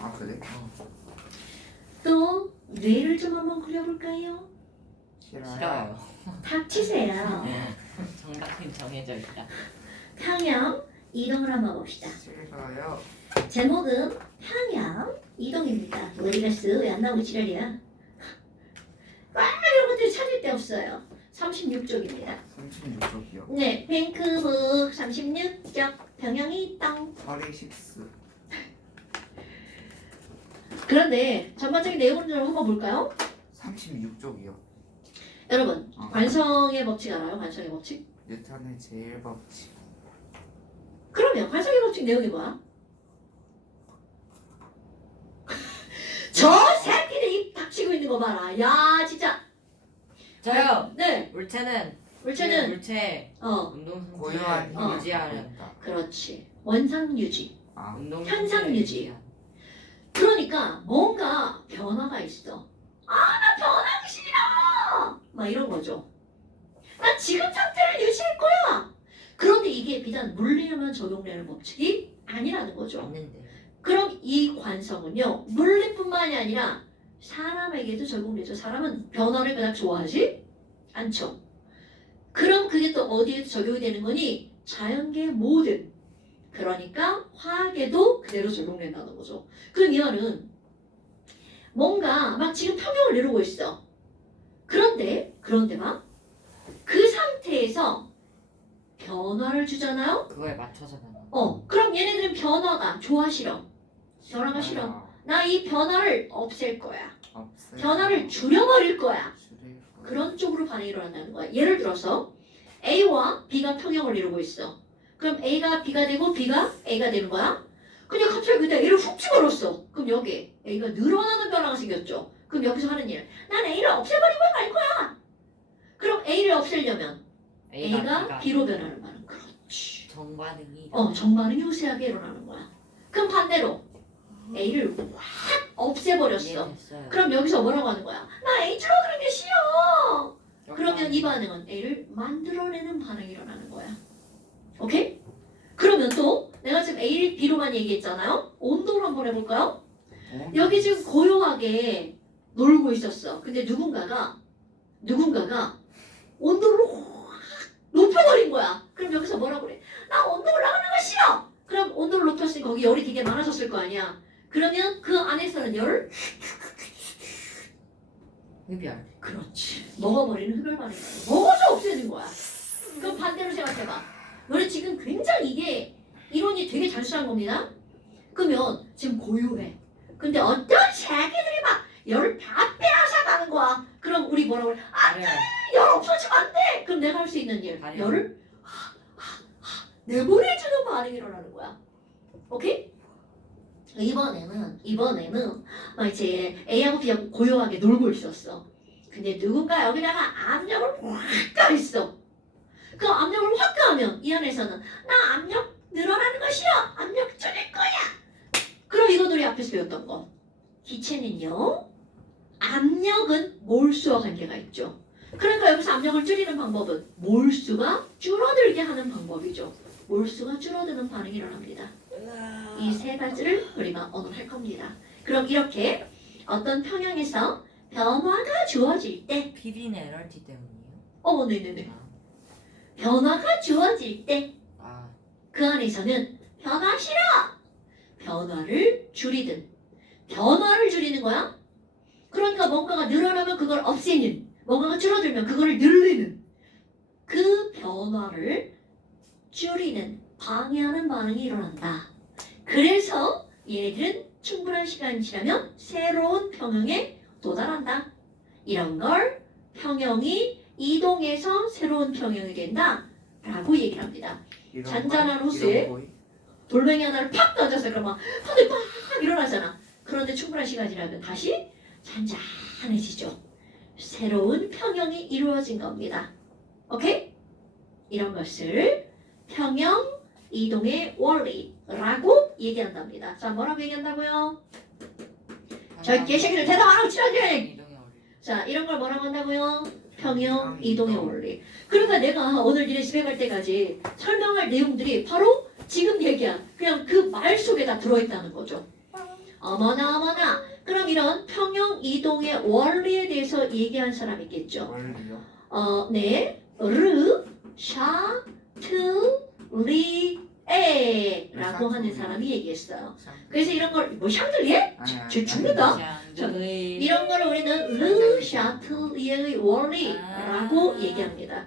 아 그래? 또 뇌를 좀 한번 그려볼까요? 싫어요. 닥치세요. 정답은 정해져 있다. 평형 이동을 한번 봅시다. 싫어요. 제목은 평형 이동입니다. 어디 갔어? 왜 안 나오고 지랄이야? 이런 것들 찾을 데 없어요. 36쪽입니다. 36쪽이요. 네, 핑크북 36쪽 평형이 땅. 허리식스. 그런데 전반적인 내용을 좀 한번 볼까요? 36쪽이요. 여러분, 어. 관성의 법칙 알아요? 관성의 법칙? 뉴턴의 제일 법칙. 그러면 관성의 법칙 내용이 뭐야? 저 새끼들 입 닥치고 있는 거 봐라. 야, 진짜. 저요. 네, 물체는 물체는 운동 고요한 상태를 힘을 유지하는 보인다. 그렇지. 원상 유지. 아 운동 현상 상태를 유지. 유지하는. 그러니까 뭔가 변화가 있어. 아, 나 변하기 싫어. 막 이런 거죠. 나 지금 상태를 유지할 거야. 그런데 이게 비단 물리에만 적용되는 법칙이 아니라는 거죠. 맞는데. 그럼 이 관성은요, 물리뿐만이 아니라 사람에게도 적용되죠. 사람은 변화를 그닥 좋아하지 않죠. 그럼 그게 또 어디에 적용이 되는 거니? 자연계 모든. 그러니까 화학에도 그대로 적용된다는 거죠. 그럼 이 말은 뭔가 막 지금 평형을 이루고 있어. 그런데 막 그 상태에서 변화를 주잖아요. 그거에 맞춰서는. 그럼 얘네들은 변화가 좋아 싫어. 변화가 싫어. 나 이 변화를 없앨 거야. 없어요. 변화를 줄여버릴 거야. 줄일 거예요. 그런 쪽으로 반응이 일어난다는 거야. 예를 들어서 A와 B가 평형을 이루고 있어. 그럼 A가 B가 되고 B가 A가 되는 거야. 근데 갑자기 그때 A를 훅 집어넣었어. 그럼 여기 A가 늘어나는 변화가 생겼죠. 그럼 여기서 하는 일, 난 A를 없애버리고 말 거야. 그럼 A를 없애려면 A가 B로 변하는 말은 그렇지. 정반응이. 정반응이 우세하게 일어나는 거야. 그럼 반대로 A를 확 없애버렸어. 이해됐어요. 그럼 여기서 뭐라고 하는 거야? 나 A 줄어드는 게 싫어. 그러면 이 반응은 A를 만들어내는 반응이 일어나는 거야. 오케이? 그러면 또 내가 지금 A를 B로만 얘기했잖아요. 온도를 한번 해볼까요? 여기 지금 고요하게 놀고 있었어. 근데 누군가가 온도를 확 높여버린 거야. 그럼 여기서 뭐라고 그래? 나 온도 올라가는 거 싫어. 그럼 온도를 높였으니 거기 열이 되게 많아졌을 거 아니야. 그러면 그 안에서는 열을 흡열. 그렇지. 먹어버리는 흡열 반응이 먹어서 없애는 거야. 그럼 반대로 생각해봐. 너네 지금 굉장히 이게 이론이 되게 단순한 겁니다. 그러면 지금 고요해. 근데 어떤 새끼들이 막 열을 다 빼앗아 가는 거야. 그럼 우리 뭐라고 그래? 열 없어지면 안 돼. 그럼 내가 할 수 있는 일, 아니요. 열을 내보내주는 반응이 일어나는 거야. 오케이? 이번에는 막 이제 A하고 B하고 고요하게 놀고 있었어. 근데 누군가 여기다가 압력을 확 가했어. 그 압력을 확 가하면 이 안에서는 나 압력 늘어나는 거 싫어. 압력 줄일 거야. 그럼 이건 우리 앞에서 배웠던 거. 기체는요. 압력은 몰수와 관계가 있죠. 그러니까 여기서 압력을 줄이는 방법은 몰수가 줄어들게 하는 방법이죠. 몰수가 줄어드는 반응이 일어납니다. 이 세 가지를 우리가 오늘 할 겁니다. 그럼 이렇게 어떤 평형에서 변화가 주어질 때 비린 에너지 때문이에요? 네네네. 변화가 주어질 때 그 아, 안에서는 변화 싫어! 변화를 줄이든 변화를 줄이는 거야. 그러니까 뭔가가 늘어나면 그걸 없애는, 뭔가가 줄어들면 그거를 늘리는 그 변화를 줄이는, 방해하는 반응이 일어난다. 그래서 얘네들은 충분한 시간이 지나면 새로운 평형에 도달한다. 이런 걸 평형이 이동해서 새로운 평형이 된다 라고 얘기를 합니다. 잔잔한 호수에 돌멩이 하나를 팍 던졌어요. 그러면 하늘이 팍 일어나잖아. 그런데 충분한 시간이 지나면 다시 잔잔해지죠. 새로운 평형이 이루어진 겁니다. 오케이? 이런 것을 평형 이동의 원리라고 얘기한답니다. 자, 뭐라고 얘기한다고요? 저 개새끼들 대답 안 하고 치라지! 이동의 원리. 자, 이런 걸 뭐라고 한다고요? 평형 이동의 원리. 그러니까 내가 오늘 니네 집에 갈 때까지 설명할 내용들이 바로 지금 얘기한 그냥 그 말 속에 다 들어있다는 거죠. 어머나 어머나. 그럼 이런 평형 이동의 원리에 대해서 얘기한 사람 있겠죠. 원리요? 네. 르, 샤, 트, 리, 에 라고 하는 사람이 얘기했어요. 그래서 이런 걸 뭐 샹들리에? 쟤 죽는다. 이런 걸 우리는 르, 샤, 트, 리의 원리라고 얘기합니다.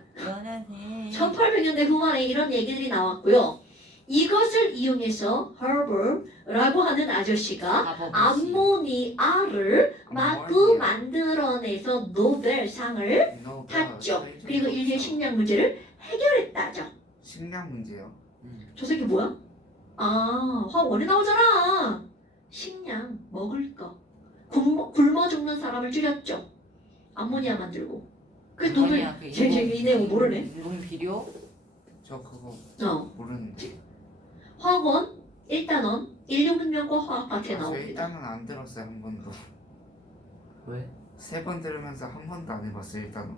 1800년대 후반에 이런 얘기들이 나왔고요. 이것을 이용해서 허버라고 하는 아저씨가 암모니아를 마구 만들어내서 노벨상을 탔죠. 그리고 인류의 식량 문제를 해결했다죠. 식량 문제요? 저 새끼 뭐야? 아, 화학 원리 나오잖아. 식량, 먹을 거. 굶어 죽는 사람을 줄였죠. 암모니아 만들고. 그래서 노벨, 이 내용 모르네. 일본 비료? 저 그거 모르는데. 화학원, 1단원, 인류문명과 화학파트에 저 나옵니다. 일단은 안 들었어요 한 번도. 왜? 3번 들으면서 한 번도 안 해봤어요 일단은.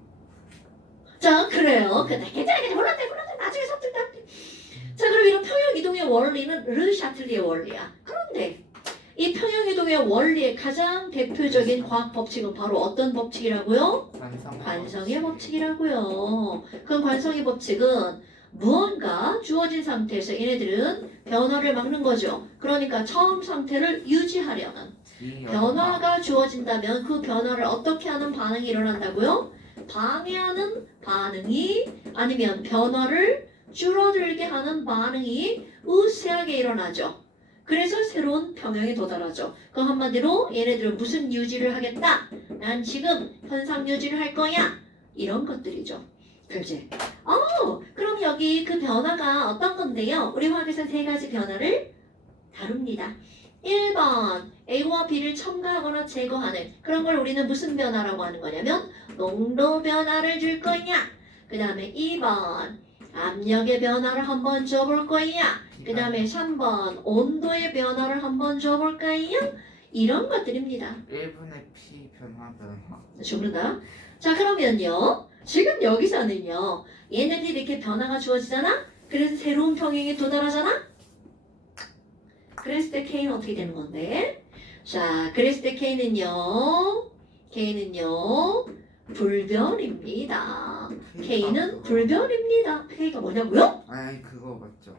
자, 그래요. 괜찮아. 몰랐대. 나중에 섭득다. 자, 그럼 이런 평형이동의 원리는 르샤틀리의 원리야. 그런데 이 평형이동의 원리의 가장 대표적인 과학 법칙은 바로 어떤 법칙이라고요? 관성의 법칙이라고요. 그럼 관성의 법칙은 무언가 주어진 상태에서 얘네들은 변화를 막는 거죠. 그러니까 처음 상태를 유지하려는 변화가 주어진다면 그 변화를 어떻게 하는 반응이 일어난다고요? 방해하는 반응이 아니면 변화를 줄어들게 하는 반응이 우세하게 일어나죠. 그래서 새로운 평형에 도달하죠. 그 한마디로 얘네들은 무슨 유지를 하겠다? 난 지금 현상 유지를 할 거야. 이런 것들이죠. 그지? 그럼 여기 그 변화가 어떤 건데요? 우리 화학에서 3가지 변화를 다룹니다. 1번 A와 B를 첨가하거나 제거하는 그런 걸 우리는 무슨 변화라고 하는 거냐면 농도 변화를 줄 거냐. 그 다음에 2번 압력의 변화를 한번 줘볼 거야. 그 다음에 3번 온도의 변화를 한번 줘볼까요? 이런 것들입니다. 1분의 P 변화. 죽는다. 자, 그러면요. 지금 여기서는요. 얘네들이 이렇게 변화가 주어지잖아? 그래서 새로운 평형에 도달하잖아? 그랬을 때 K는 어떻게 되는 건데? 자, 그랬을 때 K는요. 불변입니다. K는 불변입니다. K가 뭐냐고요? 아니 그거 맞죠?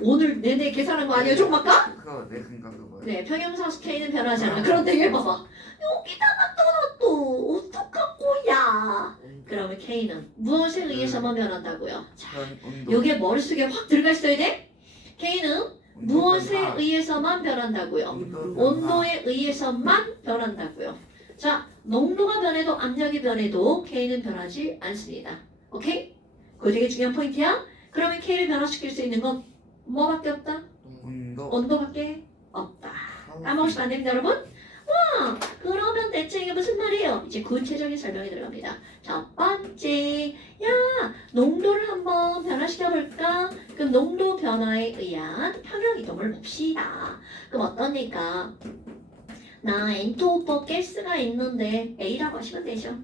오늘 내내 계산한 거 아니에요? 좀 바꿔? 그거 네 그니까 그거요. 네, 평형상수 K는 변하지 않아. 그런데 얘 봐봐. 여기다가 떠놨또 어떡할 거야? 그러면 K는 무엇에 의해서만 변한다고요? 자, 온도. 요게 머릿속에 확 들어가 있어야 돼? K는 무엇에 변화. 의해서만 변한다고요? 온도 변화. 온도에 의해서만 변한다고요. 자, 농도가 변해도 압력이 변해도 K는 변하지 않습니다. 오케이? 그거 되게 중요한 포인트야. 그러면 K를 변화시킬 수 있는 건 뭐밖에 없다? 온도. 온도밖에 없다. 까먹으시면 안 됩니다, 여러분. 와, 그러면 대체 이게 무슨 말이에요? 이제 구체적인 설명이 들어갑니다. 첫 번째, 야, 농도를 한번 변화시켜 볼까? 그럼 농도 변화에 의한 평형 이동을 봅시다. 그럼 어떠니까? 나 N2O4 가스가 있는데 A라고 하시면 되죠.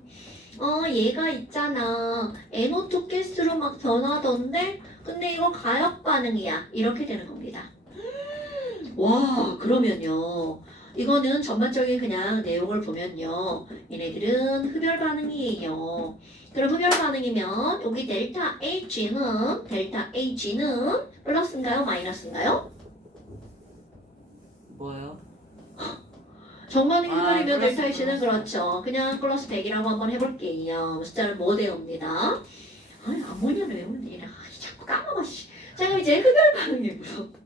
얘가 있잖아. NO2 가스로 막 변하던데, 근데 이거 가역 반응이야. 이렇게 되는 겁니다. 와, 그러면요. 이거는 전반적인 그냥 내용을 보면요. 얘네들은 흡열 반응이에요. 그럼 흡열 반응이면 여기 델타 H는 플러스인가요? 마이너스인가요? 뭐예요? 정반응 흡열이면 플러스, 델타 H는 플러스. 그렇죠. 그냥 플러스 100이라고 한번 해볼게요. 숫자를 못 외웁니다. 아니, 암모니아를 외우는데 얘네 자꾸 까먹어. 씨. 자, 그럼 이제 흡열 반응이고요.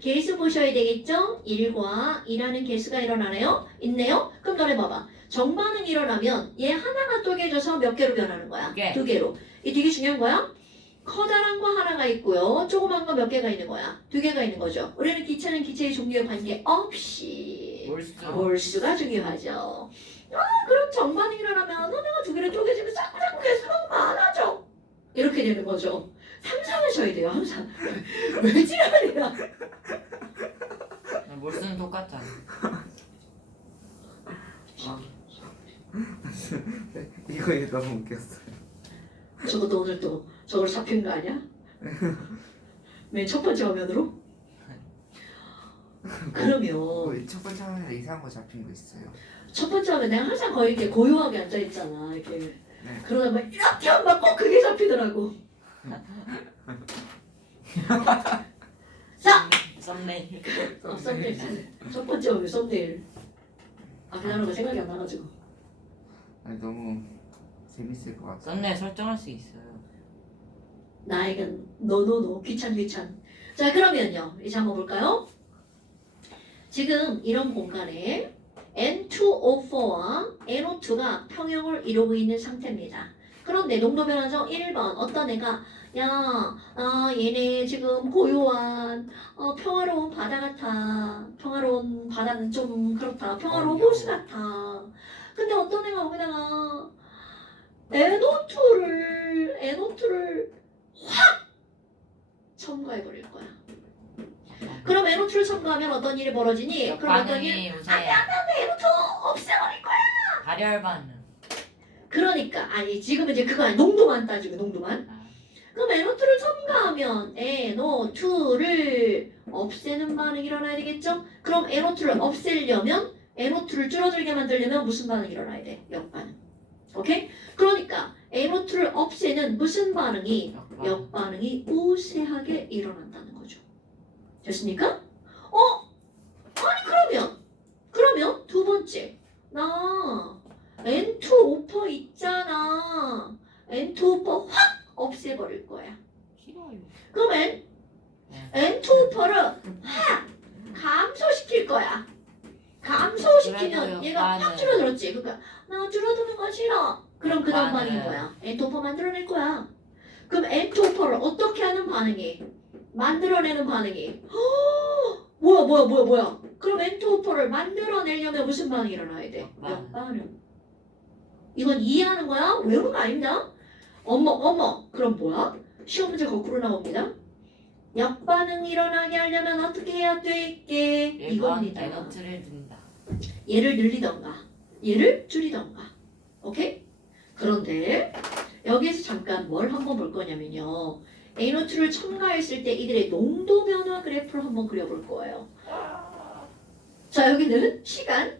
개수 보셔야 되겠죠? 1과 2라는 개수가 일어나네요? 있네요? 그럼 너네 봐봐. 정반응이 일어나면 얘 하나가 쪼개져서 몇 개로 변하는 거야? 개. 2개로. 이게 되게 중요한 거야. 커다란 거 하나가 있고요. 조그만 거 몇 개가 있는 거야? 2개가 있는 거죠. 우리는 기체는 기체의 종류에 관계없이 몰수가 중요하죠. 그럼 정반응이 일어나면 하나가 2개로 쪼개지면 자꾸 개수가 많아져. 이렇게 되는 거죠. 상상하셔야 돼요, 항상. 왜 지랄이야? 몰수는 똑같아. 이거 너무 웃겼어. 저것도 오늘 또 저걸 잡힌 거 아니야? 맨 첫 번째 화면으로? 그럼 왜냐면 첫 번째 화면에 이상한 거 잡힌 거 있어요. 첫 번째 하면 내가 항상 거의 이렇게 고요하게 앉아 있잖아. 이렇게 네. 그러다 막 이렇게 하면 꼭 그게 잡히더라고. 자, 썸네일. 썸네일. 첫 번째 오면 썸네일. 그 단어가 생각이 안 나가지고. 아니 너무 재밌을 것 같아. 썸네일 설정할 수 있어요. 나에겐 노노노 귀찮. 자 그러면요 이제 한번 볼까요? 지금 이런 공간에 N2O4와 NO2가 평형을 이루고 있는 상태입니다. 그런데 농도 변화죠. 1번 어떤 애가 얘네 지금 고요한 평화로운 바다 같아. 평화로운 바다는 좀 그렇다. 평화로운 호수 같아. 근데 어떤 애가 거기다가 NO2를 확 첨가해버릴 거야. 그럼 NO2를 첨가하면 어떤 일이 벌어지니? 그럼 어떤 일? 반응이 우세. NO2 없애버릴 거야. 발열 반응. 그러니까 아니 지금은 이제 그거 아니 농도만 따지고 농도만. 아, 그럼 NO2를 첨가하면 NO2를 없애는 반응이 일어나야 되겠죠? 그럼 NO2를 없애려면 NO2를 줄어들게 만들려면 무슨 반응이 일어나야 돼? 역반응. 오케이? 그러니까 NO2를 없애는 무슨 반응이? 역반응. 역반응이 우세하게 일어난다는 거죠. 됐습니까? 아니 그러면 두 번째 나 N2O4 있잖아. N2O4 확 없애버릴 거야. 싫어요. 그러면 N2O4를 확 감소시킬 거야. 감소시키면 그래도 얘가 확 역반응. 줄어들었지. 그러니까 나 줄어드는 거 싫어. 그럼 그 다음 역반응. 반응인 거야. N2O4 만들어낼 거야. 그럼 N2O4를 어떻게 하는 반응이? 만들어내는 반응이. 뭐야. 그럼 N2O4를 만들어내려면 무슨 반응이 일어나야 돼? 역반응. 역반응. 이건 이해하는 거야? 외우는 거 아닙니다. 어머. 그럼 뭐야? 시험 문제 거꾸로 나옵니다. 역반응이 일어나게 하려면 어떻게 해야 될게? 1번 이겁니다. 에너트를 든다. 얘를 늘리던가 얘를 줄이던가. 오케이? 그런데 여기에서 잠깐 뭘 한번 볼 거냐면요. NO2를 첨가했을 때 이들의 농도 변화 그래프를 한번 그려볼 거예요. 자 여기는 시간.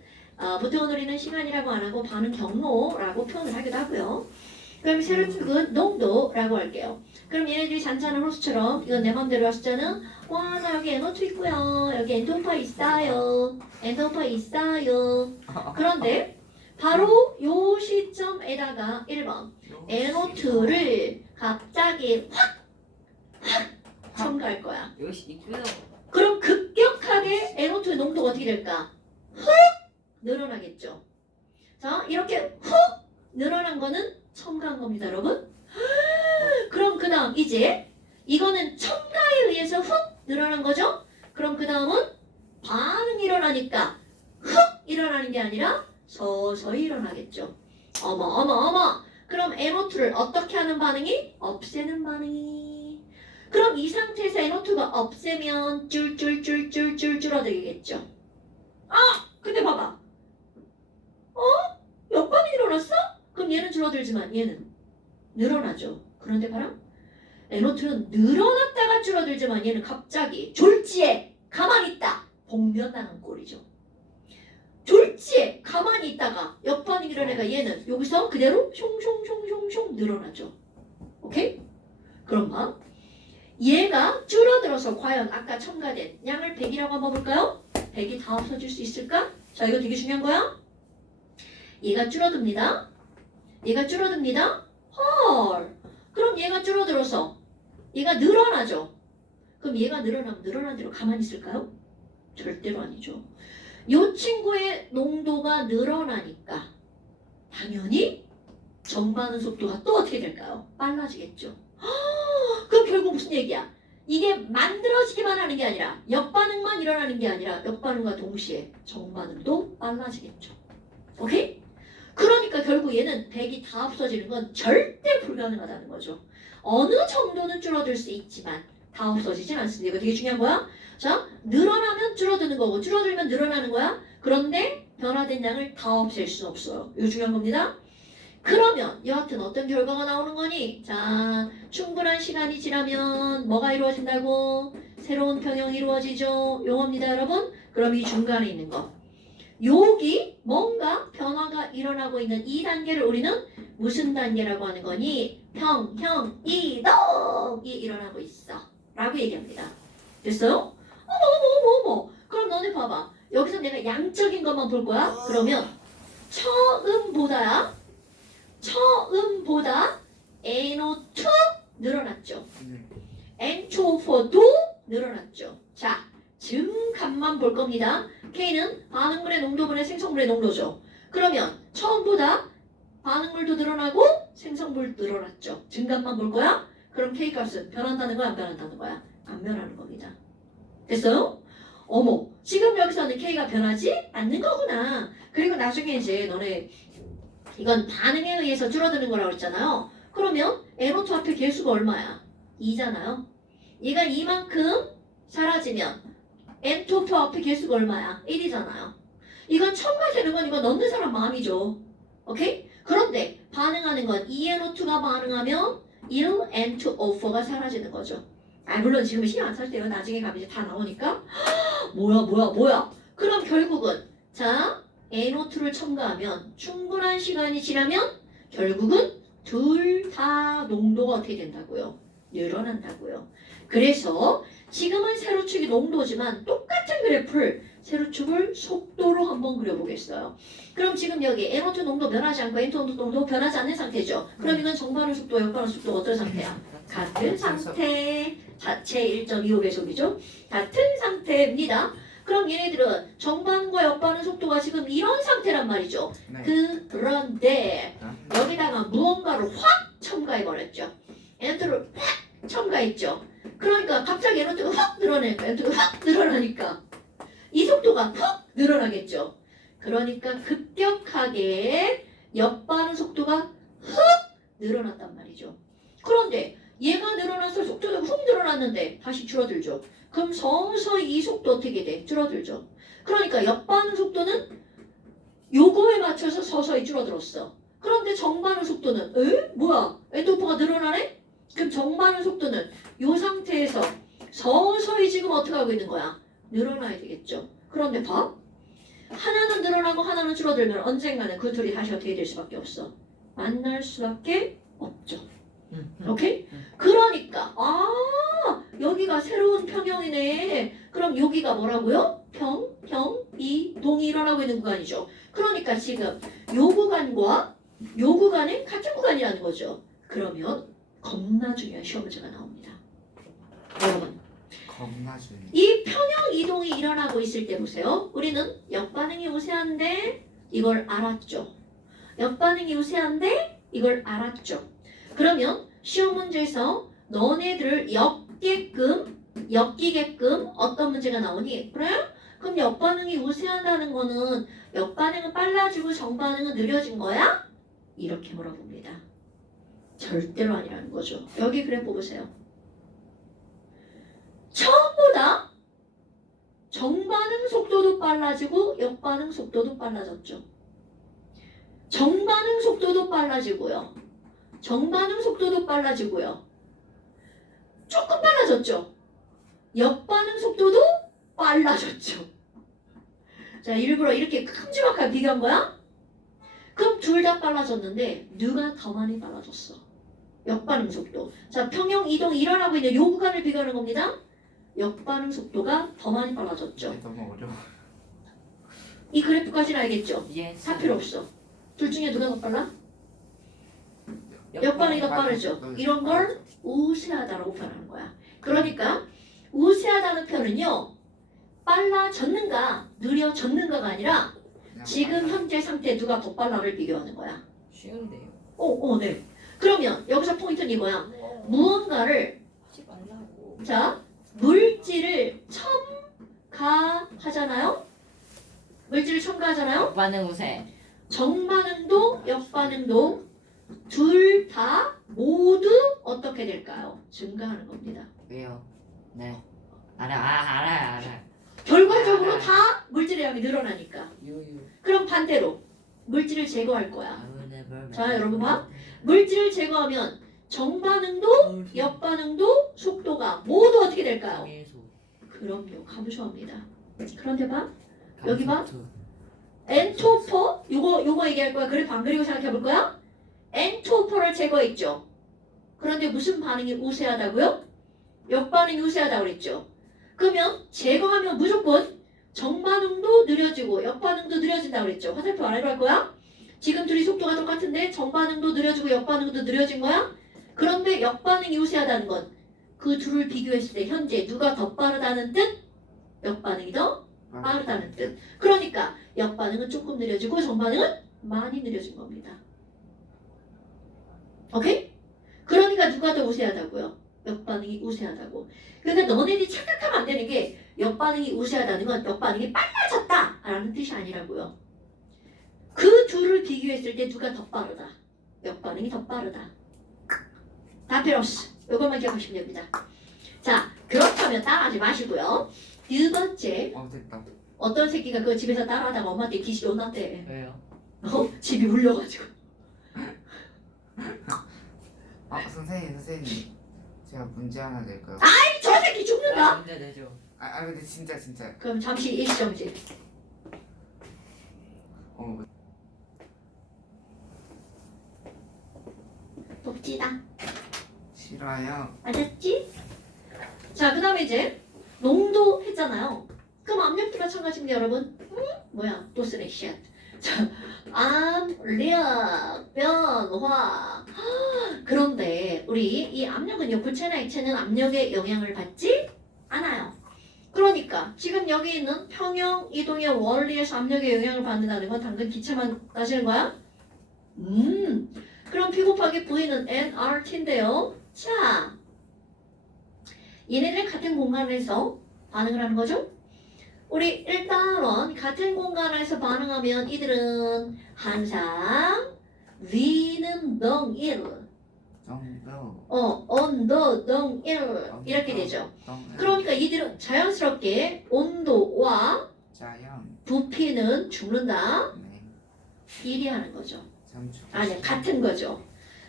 보통은 우리는 시간이라고 안 하고 반응 경로라고 표현을 하기도 하고요. 그럼 세로축은 농도라고 할게요. 그럼 얘네들이 잔잔한 호수처럼 이건 내 맘대로 왔었잖아. 와 나 여기 NO2 있고요. 여기 엔도파 있어요. 엔도파 있어요. 그런데 바로 요 시점에다가 1번 NO2를 갑자기 확 첨가할 거야. 여기 있고요. 그럼 급격하게 NO2의 농도가 어떻게 될까? 훅 늘어나겠죠. 자 이렇게 훅 늘어난 거는 첨가한 겁니다 여러분. 그럼 그 다음 이제 이거는 첨가에 의해서 훅 늘어난 거죠. 그럼 그 다음은 반응이 일어나니까 훅 일어나는 게 아니라 서서히 일어나겠죠. 어머. 그럼 NO2를 어떻게 하는 반응이? 없애는 반응이. 그럼 이 상태에서 NO2가 없애면 줄어들겠죠. 근데 봐봐. 역반응이 일어났어? 그럼 얘는 줄어들지만 얘는 늘어나죠. 그런데 봐라. NO2는 늘어났다가 줄어들지만 얘는 갑자기 졸지에 가만히 있다. 복면당한 꼴이죠. 졸지에 가만히 있다가 역반응이 일어나니까 얘는 여기서 그대로 숑숑숑숑숑 늘어나죠. 오케이? 그럼 봐. 얘가 줄어들어서 과연 아까 첨가된 양을 100이라고 한번 볼까요? 100이 다 없어질 수 있을까? 자 이거 되게 중요한 거야. 얘가 줄어듭니다. 헐. 그럼 얘가 줄어들어서 얘가 늘어나죠. 그럼 얘가 늘어나면 늘어난 대로 가만히 있을까요? 절대로 아니죠. 이 친구의 농도가 늘어나니까 당연히 정반응 속도가 또 어떻게 될까요? 빨라지겠죠. 그럼 결국 무슨 얘기야? 이게 만들어지기만 하는 게 아니라 역반응만 일어나는 게 아니라 역반응과 동시에 정반응도 빨라지겠죠. 오케이? 그러니까 결국 얘는 100이 다 없어지는 건 절대 불가능하다는 거죠. 어느 정도는 줄어들 수 있지만 다 없어지진 않습니다. 이거 되게 중요한 거야. 자, 늘어나면 줄어드는 거고 줄어들면 늘어나는 거야. 그런데 변화된 양을 다 없앨 수는 없어요. 이거 중요한 겁니다. 그러면 여하튼 어떤 결과가 나오는 거니? 자, 충분한 시간이 지나면 뭐가 이루어진다고? 새로운 평형이 이루어지죠. 용어입니다, 여러분. 그럼 이 중간에 있는 거. 여기 뭔가 변화가 일어나고 있는 이 단계를 우리는 무슨 단계라고 하는 거니? 평형 이동이 일어나고 있어. 라고 얘기합니다. 됐어요? 어머. 그럼 너네 봐봐. 여기서 내가 양적인 것만 볼 거야? 그러면 처음보다 NO2 늘어났죠. 네. N2O4도 늘어났죠. 자, 증값만 볼 겁니다. K는 반응물의 농도분의 생성물의 농도죠. 그러면 처음보다 반응물도 늘어나고 생성물도 늘어났죠. 증값만 볼 거야? 그럼 K 값은 변한다는 거야, 안 변한다는 거야? 안 변하는 겁니다. 됐어요? 어머, 지금 여기서는 K가 변하지 않는 거구나. 그리고 나중에 이제 너네 이건 반응에 의해서 줄어드는 거라고 했잖아요. 그러면 NO2 앞에 개수가 얼마야? 2잖아요. 얘가 이만큼 사라지면 N2O 앞에 개수가 얼마야? 1이잖아요. 이건 첨가되는 건 이거 넣는 사람 마음이죠. 오케이? 그런데 반응하는 건 2NO2가 반응하면 1N2O4가 사라지는 거죠. 아 물론 지금 신경 안 쓸 때요. 나중에 가면 이제 다 나오니까 뭐야. 그럼 결국은 자 NO2를 첨가하면 충분한 시간이 지나면 결국은 둘 다 농도가 어떻게 된다고요? 늘어난다고요. 그래서 지금은 세로축이 농도지만 똑같은 그래프를 세로축을 속도로 한번 그려보겠어요. 그럼 지금 여기 NO2 농도 변하지 않고 N2 농도 변하지 않는 상태죠. 그럼 이건 정반응 속도, 역반응 속도 어떤 상태야? 같은 상태. 자체 1.25배속이죠. 같은 상태입니다. 그럼 얘네들은 정반응과 역반응 속도가 지금 이런 상태란 말이죠. 네. 그런데 여기다가 무언가를 확 첨가해버렸죠. N2를 확 첨가했죠. 그러니까 갑자기 N2가 확 늘어나니까 N2가 확 늘어나니까 이 속도가 확 늘어나겠죠. 그러니까 급격하게 역반응 속도가 훅 늘어났단 말이죠. 그런데 얘가 늘어나서 속도가 훅 늘어났는데 다시 줄어들죠. 그럼 서서히 이 속도 어떻게 돼? 줄어들죠. 그러니까 역반응 속도는 요거에 맞춰서 서서히 줄어들었어. 그런데 정반응 속도는 뭐야? N2가 늘어나네? 그럼 정반응 속도는 요 상태에서 서서히 지금 어떻게 하고 있는 거야? 늘어나야 되겠죠. 그런데 봐. 하나는 늘어나고 하나는 줄어들면 언젠가는 그 둘이 다시 어떻게 될 수밖에 없어. 만날 수밖에 없죠. 오케이? 그러니까 여기가 새로운 평형이네. 그럼 여기가 뭐라고요? 이동이 일어나고 있는 구간이죠. 그러니까 지금 요 구간과 요 구간은 같은 구간이라는 거죠. 그러면 겁나 중요한 시험 문제가 나옵니다. 여러분 겁나 중요. 이 평형 이동이 일어나고 있을 때 보세요. 우리는 역반응이 우세한데 이걸 알았죠. 역반응이 우세한데 이걸 알았죠. 그러면 시험 문제에서 너네들을 엮이게끔 어떤 문제가 나오니? 그래? 그럼 역반응이 우세하다는 거는 역반응은 빨라지고 정반응은 느려진 거야? 이렇게 물어봅니다. 절대로 아니라는 거죠. 여기 그래프 보세요. 처음보다 정반응 속도도 빨라지고 역반응 속도도 빨라졌죠. 정반응 속도도 빨라지고요. 정반응 속도도 빨라지고요. 조금 빨라졌죠. 역반응 속도도 빨라졌죠. 자, 일부러 이렇게 큼지막하게 비교한 거야? 그럼 둘 다 빨라졌는데 누가 더 많이 빨라졌어? 역반응 속도. 자, 평형 이동이 일어나고 있는 요 구간을 비교하는 겁니다. 역반응 속도가 더 많이 빨라졌죠. 너무 어려워. 이 그래프까지는 알겠죠? 예스. 다 필요 없어. 둘 중에 누가 더 빨라? 역반응이 더 빠르죠. 이런 걸 우세하다라고 표현하는 거야. 그러니까 우세하다는 표현은요. 빨라졌는가 느려졌는가가 아니라 지금 현재 상태 누가 더 빨라를 비교하는 거야. 쉬운데요. 네. 그러면 여기서 포인트는 이거야. 무언가를 하지 말라고. 자 물질을 첨가하잖아요. 물질을 첨가하잖아요. 역반응 우세. 정반응도 역반응도 둘 다 모두 어떻게 될까요? 증가하는 겁니다. 왜요? 네. 알아요. 결과적으로 다 물질의 양이 늘어나니까. 유유. 그럼 반대로 물질을 제거할 거야. I will never 자, 여러분 봐. 물질을 제거하면 정반응도 역반응도 속도가 모두 어떻게 될까요? 계속. 그럼요. 감소합니다. 그런데 봐. 여기 봐. 감소투. N2O4 요거 얘기할 거야. 그래프 안 그리고 생각해 볼 거야. N2O4를 제거했죠. 그런데 무슨 반응이 우세하다고요? 역반응이 우세하다고 그랬죠. 그러면 제거하면 무조건 정반응도 느려지고 역반응도 느려진다고 그랬죠. 화살표 안 해볼 거야? 지금 둘이 속도가 똑같은데 정반응도 느려지고 역반응도 느려진 거야? 그런데 역반응이 우세하다는 건 그 둘을 비교했을 때 현재 누가 더 빠르다는 뜻? 역반응이 더 빠르다는 뜻. 그러니까 역반응은 조금 느려지고 정반응은 많이 느려진 겁니다. 오케이? 그러니까 누가 더 우세하다고요? 역반응이 우세하다고. 그러니까 너네들이 착각하면 안 되는 게 역반응이 우세하다는 건 역반응이 빨라졌다라는 뜻이 아니라고요. 그 둘을 비교했을 때 누가 더 빠르다. 역반응이 더 빠르다. 다 필요 없어. 이것만 기억하시면 됩니다. 자, 그렇다면 따라하지 마시고요. 두 번째, 됐다. 어떤 새끼가 그 집에서 따라하다가 엄마한테 기시 혼났대. 왜요? 집이 울려가지고. 선생님. 제가 문제 하나 낼까요? 저 새끼 죽는다. 문제 내죠. 근데 진짜. 그럼 잠시 일시정지. 복지다. 싫어요. 알았지? 자, 그 다음에 이제 농도 했잖아요. 그럼 압력도 마찬가지입니다, 여러분. 뭐야? 또 쓰네, 쉣. 자, 압력 변화. 그런데 우리 이 압력은요, 고체나 액체는 압력의 영향을 받지 않아요. 그러니까 지금 여기 있는 평형 이동의 원리에서 압력의 영향을 받는다는 건 당근 기체만 따지는 거야? 그럼 P 곱하기 V는 nRT인데요. 자, 얘네들 같은 공간에서 반응을 하는 거죠? 우리 일단은 같은 공간에서 반응하면 이들은 항상 V는 동일, 온도 동일 이렇게 되죠. 그러니까 이들은 자연스럽게 온도와 자연. 부피는 죽는다. 네. 1이 하는 거죠. 잠시. 아니, 같은 거죠.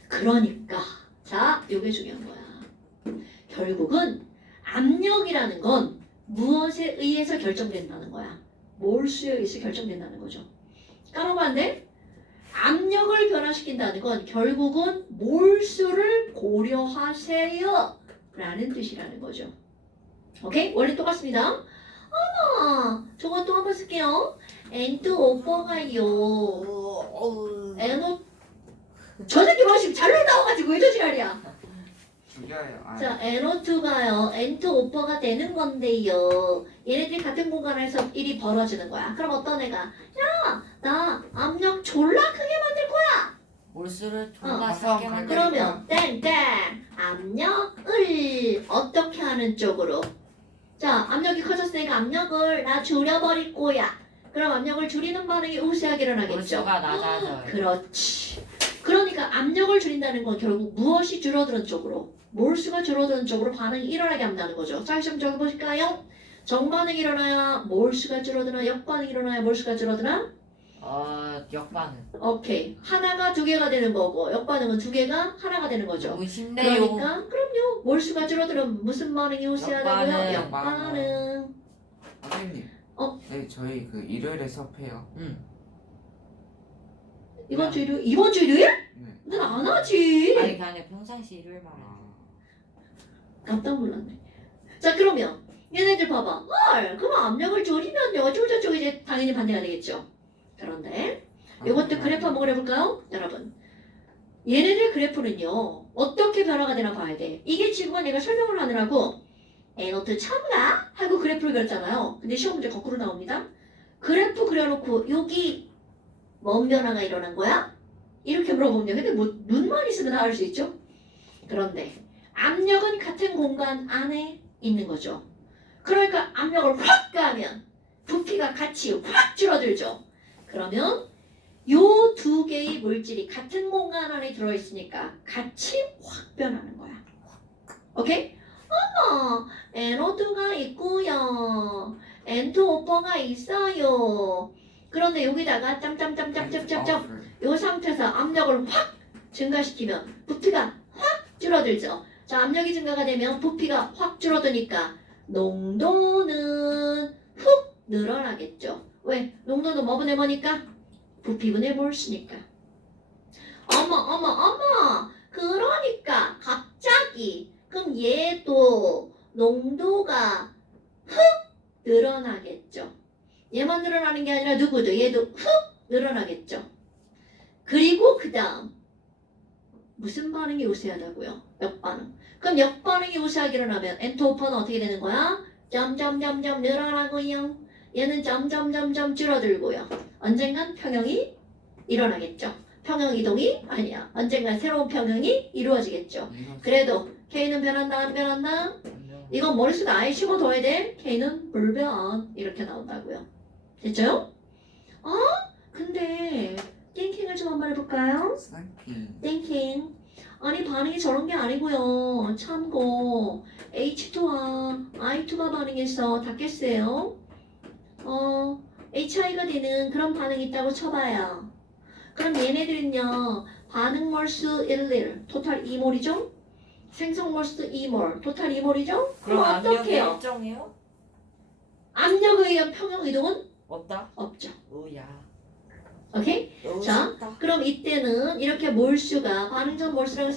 그러니까 자, 요게 중요한 거야. 결국은 압력이라는 건 무엇에 의해서 결정된다는 거야. 몰수에 의해서 결정된다는 거죠. 까먹으면 안 돼? 압력을 변화시킨다는 건 결국은 몰수를 고려하세요 라는 뜻이라는 거죠. 오케이? 원리 똑같습니다. 저건 또 한번 쓸게요. N2O4가요. NO 저 새끼 뭐 지금 잘못 나와가지고 왜 저 지랄이야. 죽여요. 자, NO2가요. N2O4가 되는 건데요. 얘네들이 같은 공간에서 일이 벌어지는 거야. 그럼 어떤 애가 야, 나 압력 졸라 크게 만들 거야. 몰수를 존나 가서 작게 만들. 그러면 땡땡 압력을 어떻게 하는 쪽으로? 자, 압력이 커졌으니까 압력을 나 줄여버릴 거야. 그럼 압력을 줄이는 반응이 우세하게 일어나겠죠. 몰수가 낮아져요. 그렇지. 그러니까 압력을 줄인다는 건 결국 무엇이 줄어드는 쪽으로? 몰수가 줄어드는 쪽으로 반응이 일어나게 한다는 거죠. 자, 시험 적어 보실까요? 정반응이 일어나야 몰수가 줄어드나 역반응이 일어나야 몰수가 줄어드나? 역반응. 오케이. 하나가 두 개가 되는 거고 역반응은 두 개가 하나가 되는 거죠. 너무 쉽네요. 그러니까 그럼요. 몰수가 줄어들면 무슨 반응이 우세하다고요? 역반응. 역반응. 선생님. 네, 저희 그 일요일에 수업해요. 이번 주 일요일? 이번 주 일요일? 네. 난 안 하지. 아니 그냥 평상시 일요일만 해. 깜짝 놀랐네. 자, 그러면 얘네들 봐봐. 헐, 그럼 압력을 줄이면요. 어쩌고저쩌고 이제 당연히 반대가 되겠죠. 그런데 이것도 그래프 한번 그려볼까요? 여러분. 얘네들 그래프는요. 어떻게 변화가 되나 봐야 돼. 이게 지금 내가 설명을 하느라고 에너트 참가? 하고 그래프를 그렸잖아요. 근데 시험 문제 거꾸로 나옵니다. 그래프 그려놓고 여기 뭔 변화가 일어난 거야? 이렇게 물어보면 근데 뭐 눈만 있으면 다 알 수 있죠? 그런데 압력은 같은 공간 안에 있는 거죠. 그러니까 압력을 확 가하면 부피가 같이 확 줄어들죠. 그러면 요 두 개의 물질이 같은 공간 안에 들어있으니까 같이 확 변하는 거야. 오케이? NO2가 있고요. N2O4가 있어요. 그런데 여기다가 짬짬짬짬짬짬짬 이 상태에서 압력을 확 증가시키면 부피가 확 줄어들죠. 자, 압력이 증가가 되면 부피가 확 줄어드니까 농도는 훅 늘어나겠죠. 왜? 농도는 뭐분의 뭐니까? 부피분의 몰수니까. 어머. 그러니까 갑자기 그럼 얘도 농도가 훅 늘어나겠죠. 얘만 늘어나는 게 아니라 누구도 얘도 훅 늘어나겠죠. 그리고 그 다음 무슨 반응이 우세하다고요? 역반응. 그럼 역반응이 우세하게 일어나면 엔트오퍼는 어떻게 되는 거야? 점점점점 늘어나고요. 얘는 점점점점 줄어들고요. 언젠간 평형이 일어나겠죠. 평형 이동이 아니야. 언젠간 새로운 평형이 이루어지겠죠. 그래도 K는 변한다 안 변한다? 이건 머릿속에 아예 심어둬야 돼. K는 불변 이렇게 나온다고요. 됐죠? 근데 띵킹을 좀 한번 해볼까요? 스나이핑. 띵킹. 아니 반응이 저런 게 아니고요. 참고 H2와 I2가 반응해서 닿겠어요. HI가 되는 그런 반응이 있다고 쳐봐요. 그럼 얘네들은요. 반응 몰수 1, 토탈 2몰이죠? 생성 몰수 2몰, 토탈 2몰이죠? 그럼 압력이 어떡해요? 일정해요? 압력에 의한 평형 이동은 없다? 없죠. 오야. 오케이? 너무 자, 쉽다. 그럼 이때는 이렇게 몰수가 반응 전 몰수랑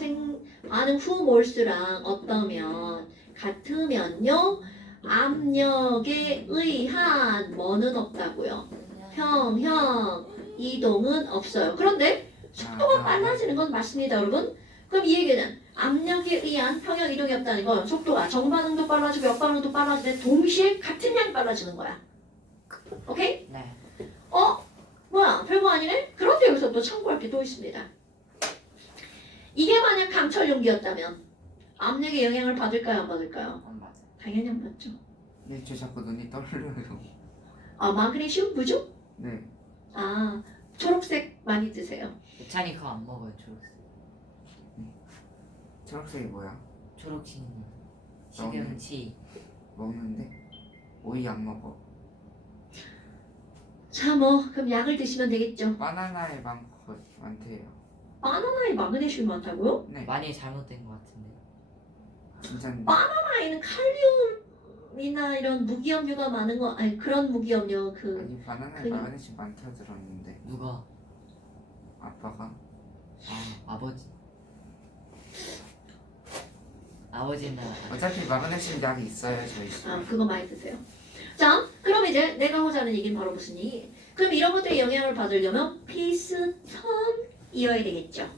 반응 후 몰수랑 어떠면 같으면요. 압력에 의한 뭐는 없다고요. 평형 이동은 없어요. 그런데 속도가 빨라지는 건 맞습니다, 여러분. 그럼 이 얘기는 압력에 의한 평형 이동이 없다는 건 속도가 정반응도 빨라지고 역반응도 빨라지는데 동시에 같은 양 빨라지는 거야. 오케이? 네. 뭐야 별거 아니네? 그런데 여기서 또 참고할 게 또 있습니다. 이게 만약 강철 용기였다면 압력에 영향을 받을까요 안 받을까요? 안 맞아. 당연히 안 받죠. 네, 저 자꾸 눈이 떨려요. 마그네슘 부족? 네. 초록색 많이 드세요. 찬이 그거 안 먹어요 초록색. 초록색이 뭐야? 초록신 시금치. 먹는데 오이 안 먹어. 자, 그럼 약을 드시면 되겠죠. 바나나에 많대요. 바나나에 마그네슘이 많다고요? 네. 많이 잘못된 것 같은데. 진짜인데. 바나나에는 칼륨이나 이런 무기염료가 많은 거 아니 그런 무기염료 아니 바나나에 그냥- 마그네슘 많다고 들었는데 누가? 아빠가 아버지. 아버지는 어차피 마그네슘 약이 있어요 저희 집. 그거 많이 드세요. 자, 그럼 이제 내가 하자는 얘기는 바로 무슨 얘기? 그럼 이런 것들의 영향을 받으려면 피스턴이어야 되겠죠.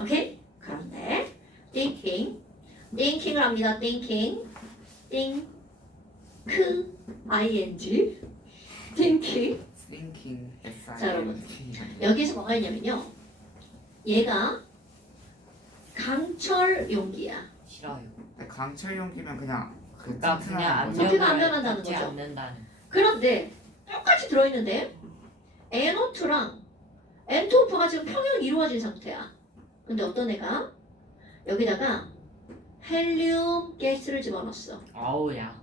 오케이? 그런데 thinking을 합니다. think ing thinking Thinking 자, 여러분. SINT. 여기서 뭐가 있냐면요. 얘가 강철 용기야. 싫어요. 강철 용기면 그냥 그 그러니까 튼튼한 그냥 거죠. 상태가 안 압력을 변한다는 받지 거죠. 않는다는. 그런데 똑같이 들어있는데 NO2랑 N2O4가 지금 평형이 이루어진 상태야. 근데 어떤 애가 여기다가 헬륨 가스를 집어넣었어. 아우야.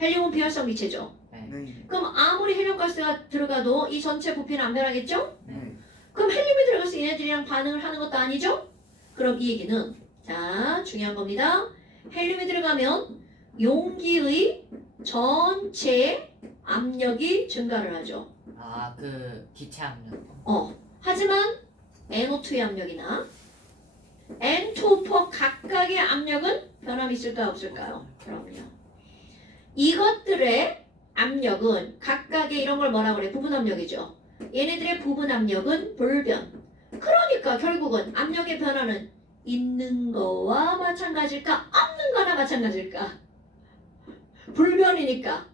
헬륨은 비활성 기체죠. 네. 그럼 아무리 헬륨 가스가 들어가도 이 전체 부피는 안 변하겠죠? 네. 그럼 헬륨이 들어가서 얘네들이랑 반응을 하는 것도 아니죠? 그럼 이 얘기는 자 중요한 겁니다. 헬륨이 들어가면 용기의 전체 압력이 증가를 하죠. 그 기체 압력. 하지만 NO2의 압력이나 N2O4 각각의 압력은 변함이 있을까요 없을까요? 그럼요. 이것들의 압력은 각각의 이런 걸 뭐라 그래? 부분 압력이죠. 얘네들의 부분 압력은 불변. 그러니까 결국은 압력의 변화는 있는 거와 마찬가지일까? 없는 거나 마찬가지일까? 불변이니까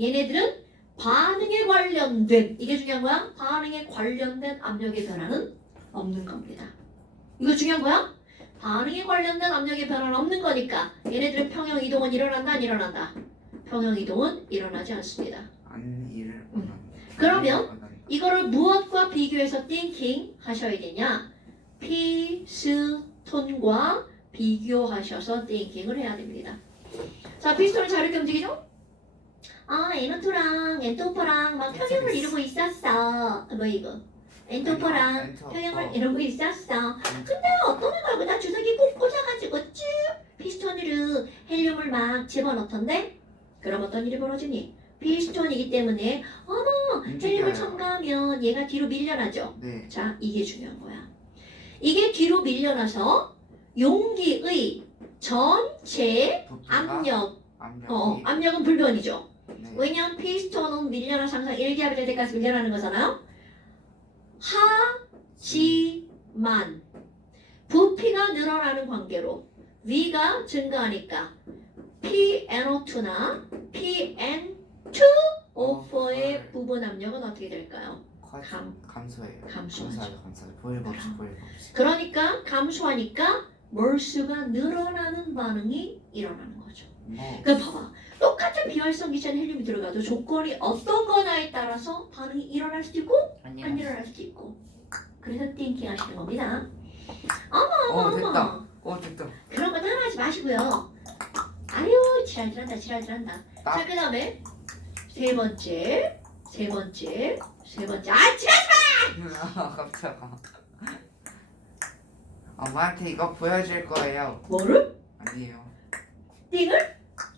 얘네들은 반응에 관련된 이게 중요한 거야. 반응에 관련된 압력의 변화는 없는 겁니다. 이거 중요한 거야. 반응에 관련된 압력의 변화는 없는 거니까 얘네들은 평형 이동은 일어난다 안 일어난다. 평형 이동은 일어나지 않습니다. 안 일을 그러면 이거를 무엇과 비교해서 thinking 하셔야 되냐? 피스톤과 비교하셔서 thinking을 해야 됩니다. 자, 피스톤을 잘 이렇게 움직이죠? N2랑 N2O4랑 막 평형을 이루고 있었어. 뭐 이거? N2O4랑 평형을 이루고 있었어. 근데 어떤 애가 여기다 주사기 꼭 꽂아가지고 쭉 피스톤으로 헬륨을 막 집어넣던데? 그럼 어떤 일이 벌어지니? 피스톤이기 때문에 헬륨을 움직여요. 첨가하면 얘가 뒤로 밀려나죠. 네. 자, 이게 중요한 거야. 이게 뒤로 밀려나서 용기의 전체 부피가 압력, 압력이 압력은 불변이죠. 네. 왜냐하면 피스톤은 밀려나서 항상 1기압이 될 때까지 밀려나는 거잖아요. 하지만 부피가 늘어나는 관계로 V가 증가하니까 PNO2나 PN2O4의 부분 압력은 어떻게 될까요? 감소해요. 감소하죠. 감소하죠. 보일봅시. 그러니까 감소하니까 몰수가 늘어나는 반응이 일어나는 거죠. 그러니까 봐봐. 똑같은 비활성 기체는 헬륨이 들어가도 조건이 어떤 거냐에 따라서 반응이 일어날 수도 있고 안 아니요. 일어날 수도 있고. 그래서 띵킹 하시는 겁니다. 됐다. 됐다. 그런 거 따라하지 마시고요. 아유 지랄질한다. 자, 그 다음에 세 번째. 아 지랄! 깜짝아. 엄마한테 이거 보여줄 거예요. 뭐를? 아니에요. 띵을?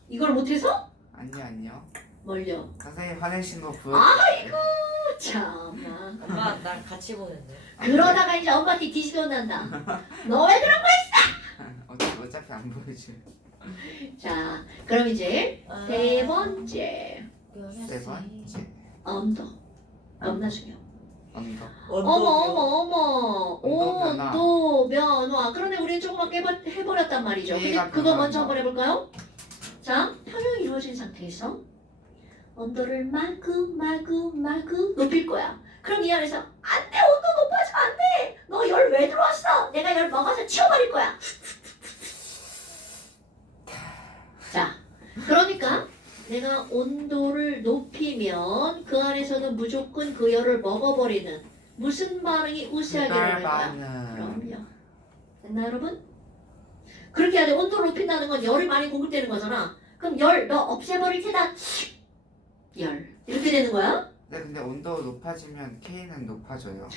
이걸 못해서? 아니요. 뭘요? 선생님 화내신 거 보여줄 아이고 참나. 엄마 나 같이 보는데. 그러다가 이제 엄마한테 뒤지도 난다. 너 왜 그런 어차피 안 보여줘요. 자, 그럼 이제 아. 세 번째 세 번째. 언더. 겁나 중요. 언더. 어머. 온도 변화. 온도 변화. 그런데 우리는 조그맣게 해버렸단 말이죠. 근데 K가 그거 변화한다. 먼저 한번 해볼까요? 자, 평형이 이루어진 상태에서 온도를 마구 높일 거야. 그럼 이 안에서 안 돼, 온도 높아지면 안 돼. 너 열 왜 들어왔어? 내가 열 먹어서 치워버릴 거야. 자, 그러니까 내가 온도를 높이면 그 안에서는 무조건 그 열을 먹어버리는 무슨 반응이 우세하게 일어날 거야? 반응. 그럼요. 됐나 여러분? 그렇게 해야 돼. 온도를 높인다는 건 열이 많이 공급되는 거잖아. 그럼 열 너 없애버릴 테다. 열 이렇게 되는 거야? 네, 근데 온도 높아지면 K는 높아져요.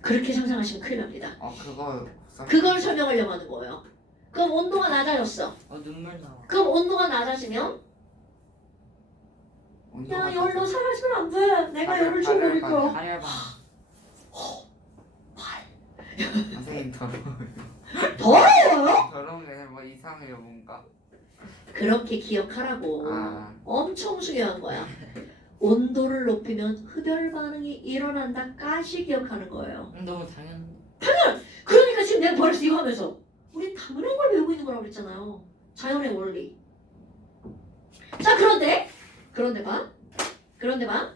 그렇게 상상하시면 큰일 납니다. 그걸 설명하려고 하는 거예요. 그럼 온도가 낮아졌어. 눈물 나와. 그럼 온도가 낮아지면 야 열로 사라지면 안 돼. 내가 열을 줘버릴 거야. 발열반. 선생님 더러워요? 더러운 게 아니라 뭐 이상해요 뭔가. 그렇게 기억하라고. 아. 엄청 중요한 거야. 온도를 높이면 흡열 반응이 일어난다까지 기억하는 거예요. 너무 당연. 그러니까 지금 내가 벌써 이거 하면서 우리 당연한 걸 배우고 있는 거라고 그랬잖아요. 자연의 원리. 자 그런데 봐. 그런 대박.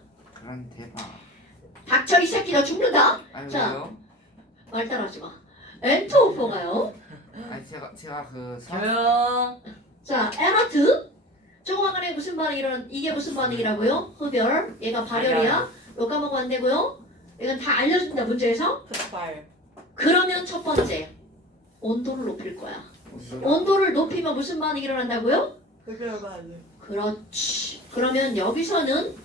닥쳐 이 새끼 너 죽는다. 아니 자. 왜요? 말 따라하지 마. N2O4가요. 아니 제가 그 조용. 자 에너트. 조그마간에 무슨 반응이 이게 무슨 반응이라고요? 흡열. 얘가 발열이야. 이거 까먹으면 안 되고요. 이건 다 알려준다 문제에서. 흑발. 그러면 첫 번째 온도를 높일 거야. 온도를 높이면 무슨 반응이 일어난다고요? 흑열반. 그렇지. 그러면 여기서는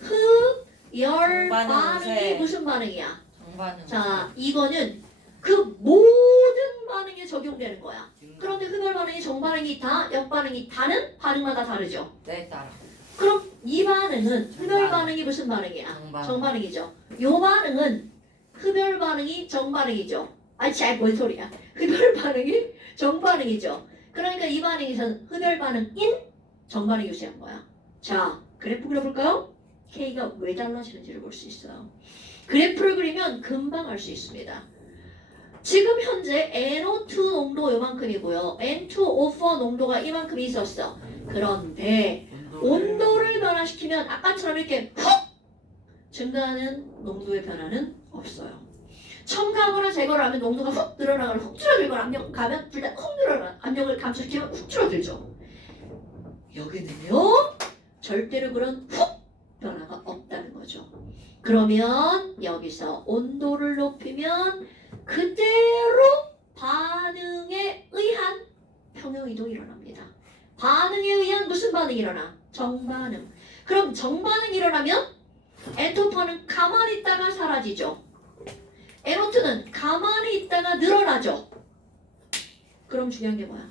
흡열 정반응 반응이 우세. 무슨 반응이야? 정반응. 자, 이거는 그 모든 반응에 적용되는 거야. 그런데 흡열 반응이 정반응이 있다, 역반응이 있다는 반응마다 다르죠. 네 따라. 그럼 이 반응은 흡열 정반응. 반응이 무슨 반응이야? 정반응. 정반응이죠. 요 반응은 흡열 반응이 정반응이죠. 아이 잘 뭔 소리야. 흡열 반응이 정반응이죠. 그러니까 이 반응에서는 흡열 반응인 정반응이 우세한 거야. 자, 그래프 그려볼까요? K가 왜 달라지는지를 볼 수 있어요. 그래프를 그리면 금방 알 수 있습니다. 지금 현재 NO2 농도 요만큼이고요. N2O4 농도가 이만큼 있었어. 그런데 온도를 변화시키면 아까처럼 이렇게 훅 증가하는 농도의 변화는 없어요. 첨가하거나 제거를 하면 농도가 훅 늘어나거나 훅 줄어들거나 압력 가면 둘 다 훅 늘어나 압력을 감소시키면 훅 줄어들죠. 여기는요 절대로 그런 훅 변화가 없다는 거죠. 그러면 여기서 온도를 높이면 그대로 반응에 의한 평형이동이 일어납니다. 반응에 의한 무슨 반응이 일어나? 정반응. 그럼 정반응이 일어나면 N2는 가만히 있다가 사라지죠. NO2는 가만히 있다가 늘어나죠. 그럼 중요한 게 뭐야?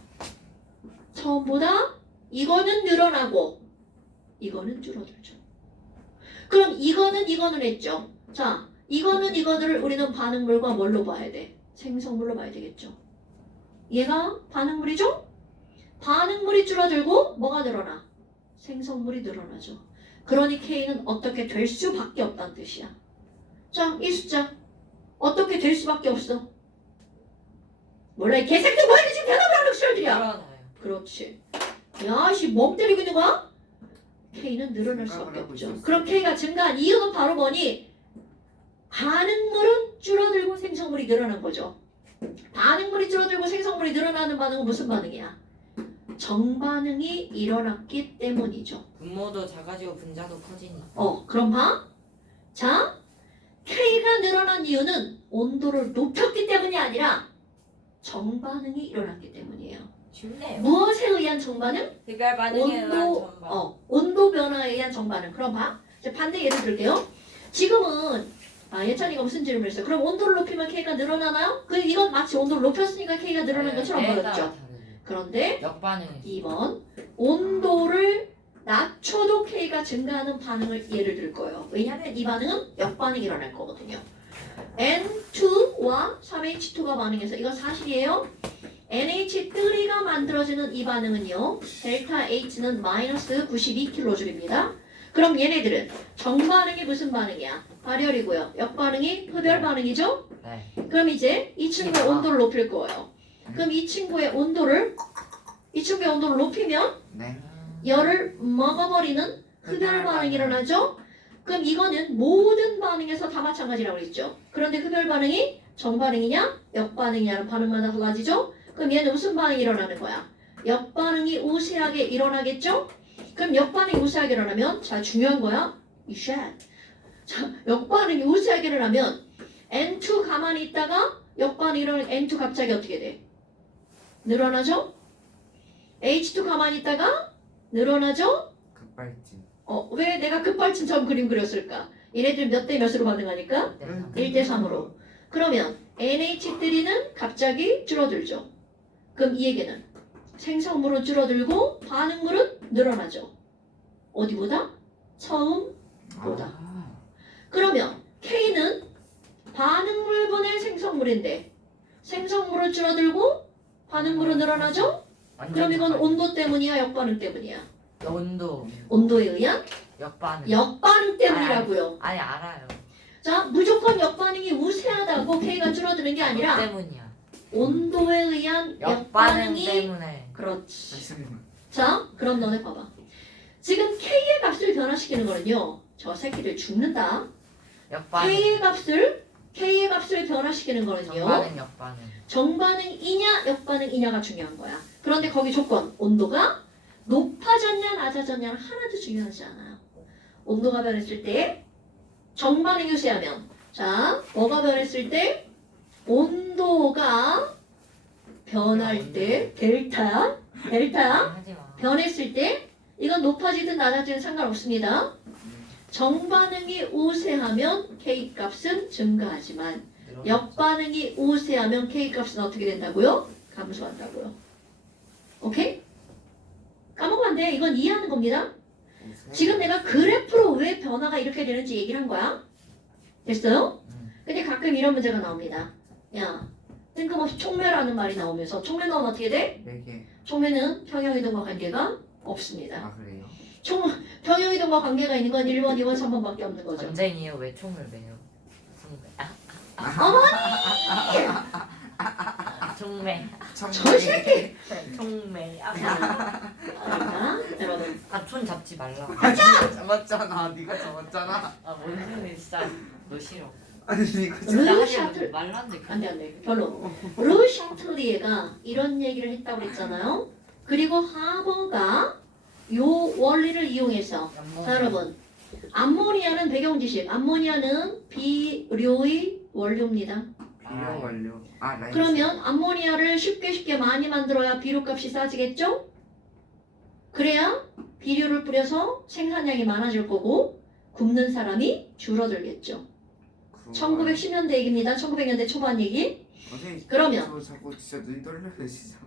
처음보다 이거는 늘어나고 이거는 줄어들죠. 그럼 이거는 했죠. 자, 이거를 우리는 반응물과 뭘로 봐야 돼? 생성물로 봐야 되겠죠. 얘가 반응물이죠? 반응물이 줄어들고 뭐가 늘어나? 생성물이 늘어나죠. 그러니 K는 어떻게 될 수밖에 없다는 뜻이야. 자, 이 숫자 어떻게 될 수밖에 없어. 몰라, 이 개새끼들 뭐야, 지금 대답을 하는 시절들이야. 늘어나요. 그렇지. 야, 씨, 멍 때리고 있는 거야? K는 늘어날 수밖에 생각을 하고 없죠. 있었어. 그럼 K가 증가한 이유는 바로 뭐니? 반응물은 줄어들고 생성물이 늘어난 거죠. 반응물이 줄어들고 생성물이 늘어나는 반응은 무슨 반응이야? 정반응이 일어났기 때문이죠. 분모도 작아지고 분자도 커지니까. 그럼 봐. 자, K가 늘어난 이유는 온도를 높였기 때문이 아니라 정반응이 일어났기 때문이에요. 쉽네요. 무엇에 의한 정반응? 흡열 반응에 의한 전반. 온도 변화에 의한 정반응. 그럼 봐. 이제 반대 예를 들게요. 지금은 예찬이가 무슨 질문을 했어요? 그럼 온도를 높이면 K가 늘어나나요? 이건 마치 온도를 높였으니까 K가 늘어난 것처럼 보였죠. 그런데 역반응이 2번 온도를 낮춰도 K가 증가하는 반응을 예를 들 거예요. 왜냐하면 이 반응은 역반응이 일어날 거거든요. N2와 3H2가 반응해서 이건 사실이에요. NH3가 만들어지는 이 반응은요. 델타 H는 마이너스 92kJ입니다. 그럼 얘네들은 정반응이 무슨 반응이야? 발열이고요. 역반응이 흡열 반응이죠? 네. 그럼 이제 이 친구의 온도를 높일 거예요. 그럼 이 친구의 온도를 높이면 네. 열을 먹어버리는 흡열 반응이 일어나죠? 그럼 이거는 모든 반응에서 다 마찬가지라고 그랬죠. 그런데 흡열 반응이 정반응이냐 역반응이냐는 반응마다 달라지죠? 그럼 얘는 무슨 반응이 일어나는 거야? 역반응이 우세하게 일어나겠죠? 그럼 역반응이 우세하게 일어나면 자 중요한 거야. 이 샷. 자 역반응이 우세하게 일어나면 N2 가만히 있다가 역반응이 일어나면 N2 갑자기 어떻게 돼? 늘어나죠? H2 가만히 있다가 늘어나죠? 급발진. 왜 내가 급발진처럼 그림 그렸을까? 얘네들 몇 대 몇으로 반응하니까? 1대 3으로. 그러면 NH3는 갑자기 줄어들죠. 그럼 이 얘기는 생성물은 줄어들고 반응물은 늘어나죠. 어디보다? 처음보다. 그러면 K는 반응물분의 생성물인데 생성물은 줄어들고 반응물은 늘어나죠? 그럼 이건 온도 때문이야 역반응 때문이야? 온도 온도에 의한 역반응. 역반응 때문이라고요. 아니 알아요. 자, 무조건 역반응이 우세하다고 K가 줄어드는 게 온도 아니라 때문이야. 온도에 의한 역반응 역반응이 때문에. 그렇지. 말씀만. 자, 그럼 너네 봐봐. 지금 K의 값을 변화시키는 거는요. 저 새끼들 죽는다. 역반응. K의 값을 변화시키는 거는요. 정반응 역반응. 정반응이냐 역반응이냐가 중요한 거야. 그런데 거기 조건 온도가 높아졌냐 낮아졌냐는 하나도 중요하지 않아요. 온도가 변했을 때 정반응이 우세하면 자 뭐가 변했을 때 온도가 변할 때 델타야 하지 마. 변했을 때 이건 높아지든 낮아지든 상관없습니다. 정반응이 우세하면 K 값은 증가하지만 역반응이 우세하면 K 값은 어떻게 된다고요? 감소한다고요. 오케이? 까먹으면 안 돼. 이건 이해하는 겁니다. 지금 내가 그래프로 왜 변화가 이렇게 되는지 얘기를 한 거야. 됐어요? 근데 가끔 이런 문제가 나옵니다. 야, 뜬금없이 촉매라는 말이 나오면서 촉매 나오면 어떻게 돼? 4개. 촉매는 평형이동과 관계가 없습니다. 아 그래요? 평형이동과 관계가 있는 건 1번, 2번, 3번밖에 없는 거죠. 전쟁이에요. 왜 총을 매요? 총매. 저 새끼! 총매. 자, 여러분. 총 잡지 말라. 네가 잡았잖아. 네가 잡았잖아. 뭔 소리 진짜 너 싫어. 아니 이거 진짜 르 하지 샤틀 말란데. 안돼 별로. 르 샤틀리에가 이런 얘기를 했다고 그랬잖아요. 그리고 하버가 요 원리를 이용해서 자 여러분 암모니아는 배경 지식. 암모니아는 비료의 원료입니다. 비료 완료. 라이스. 그러면 암모니아를 쉽게 많이 만들어야 비료값이 싸지겠죠? 그래야 비료를 뿌려서 생산량이 많아질 거고 굶는 사람이 줄어들겠죠. 1910년대 얘기입니다. 1900년대 초반 얘기. 선생님, 그러면 저 자꾸 진짜 눈이 떨려요 진짜.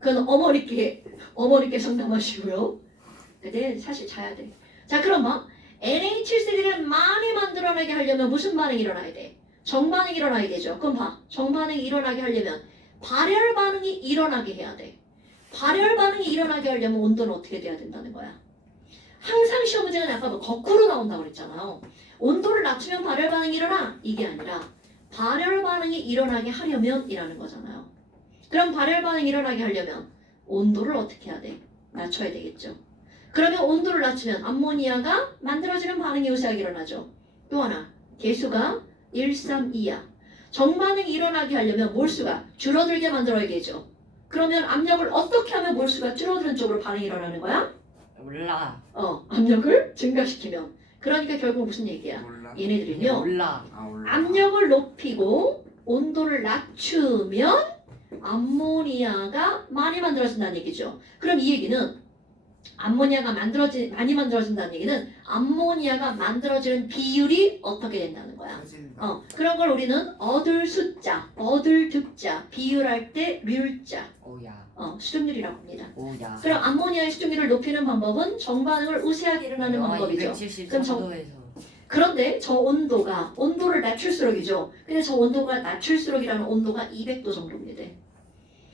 그건 어머니께 상담하시고요. 근데 사실 자야 돼. 자, 그럼 뭐 NH3를 많이 만들어내게 하려면 무슨 반응이 일어나야 돼? 정반응이 일어나야 되죠. 그럼 봐. 정반응이 일어나게 하려면 발열 반응이 일어나게 해야 돼. 발열 반응이 일어나게 하려면 온도는 어떻게 돼야 된다는 거야? 항상 시험 문제는 아까 뭐 거꾸로 나온다고 그랬잖아요. 온도를 낮추면 발열 반응이 일어나? 이게 아니라 발열 반응이 일어나게 하려면 이라는 거잖아요. 그럼 발열 반응이 일어나게 하려면 온도를 어떻게 해야 돼? 낮춰야 되겠죠. 그러면 온도를 낮추면 암모니아가 만들어지는 반응이 요새하게 일어나죠. 또 하나, 개수가 132야. 정반응이 일어나게 하려면 몰수가 줄어들게 만들어야겠죠. 그러면 압력을 어떻게 하면 몰수가 줄어드는 쪽으로 반응이 일어나는 거야? 몰라. 압력을 증가시키면. 그러니까 결국 무슨 얘기야? 몰라. 얘네들은요. 몰라. 올라. 압력을 높이고 온도를 낮추면 암모니아가 많이 만들어진다는 얘기죠. 그럼 이 얘기는 암모니아가 많이 만들어진다는 얘기는 암모니아가 만들어지는 비율이 어떻게 된다는 거야? 커진다. 그런 걸 우리는 얻을 숫자, 얻을 득자, 비율할 때 률자, 오야. 수증률이라고 합니다. 오야. 그럼 암모니아의 수증률을 높이는 방법은 정반응을 우세하게 일어나는 방법이죠. 274도에서. 그런데 저 온도를 낮출수록이죠. 근데 저 온도가 낮출수록이라는 온도가 200도 정도입니다.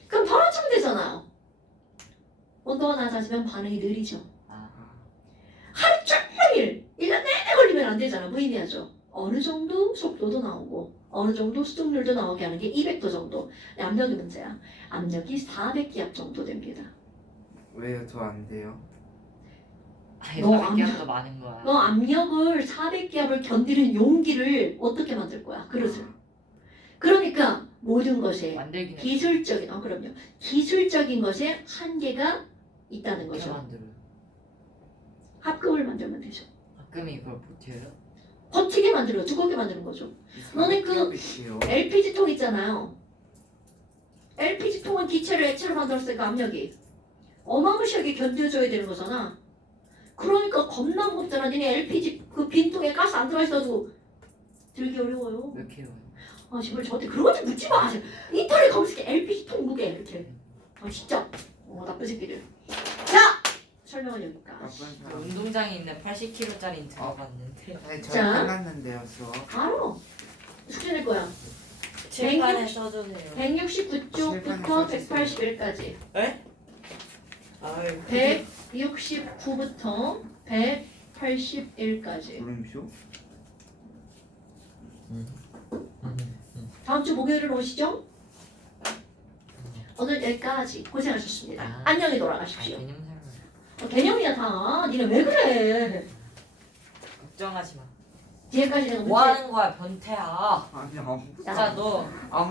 그럼 바로 참 되잖아요. 온도가 낮아지면 반응이 느리죠. 아. 하루 종일 1년 내내 걸리면 안 되잖아. 무의미하죠. 어느 정도 속도도 나오고 어느 정도 수증률도 나오게 하는 게 200도 정도. 압력이 문제야. 압력이 400기압 정도 됩니다. 왜요? 저 안 돼요? 너 압력도 많은 거야. 너 압력을 400기압을 견디는 용기를 어떻게 만들 거야? 그릇을. 그러니까 모든 것에 만들긴 해. 기술적인 그럼요. 기술적인 것에 한계가 있다는 어떻게 거죠. 만들어? 합금을 만들면 되죠. 가끔 이걸 버텨요? 버티게 만들어, 두껍게 만드는 거죠. 너네 그 LPG 통 있잖아요. LPG 통은 기체를 액체로 만들었으니까 압력이 어마무시하게 견뎌줘야 되는 거잖아. 그러니까 겁나 무겁잖아. 니네 LPG 그 빈통에 가스 안 들어가 있어도 들기 어려워요. 몇 킬로? 제발 저한테 그런 거 좀 묻지 마. 인터넷 검색해 LPG 통 무게 이렇게. 진짜 나쁜 새끼들. 자, 설명은 여기까지. 나쁜 사람. 운동장에 있는 80킬로짜리 들어갔는데. 네, 저 자. 끝났는데요 수업. 알아. 숙제 낼 거야. 칠판에 써주세요. 169쪽부터 181까지. 에? 아유. 169부터 181까지. 물음표? 다음 주 목요일은 오시죠? 오늘 여기까지 고생하셨습니다. 아. 안녕히 돌아가십시오. 개념 설명. 개념이야 다. 니네 왜 그래? 걱정하지 마. 뒤에까지 내가 뭐 하는 거야 변태야. 아니 아무. 진짜 너 아무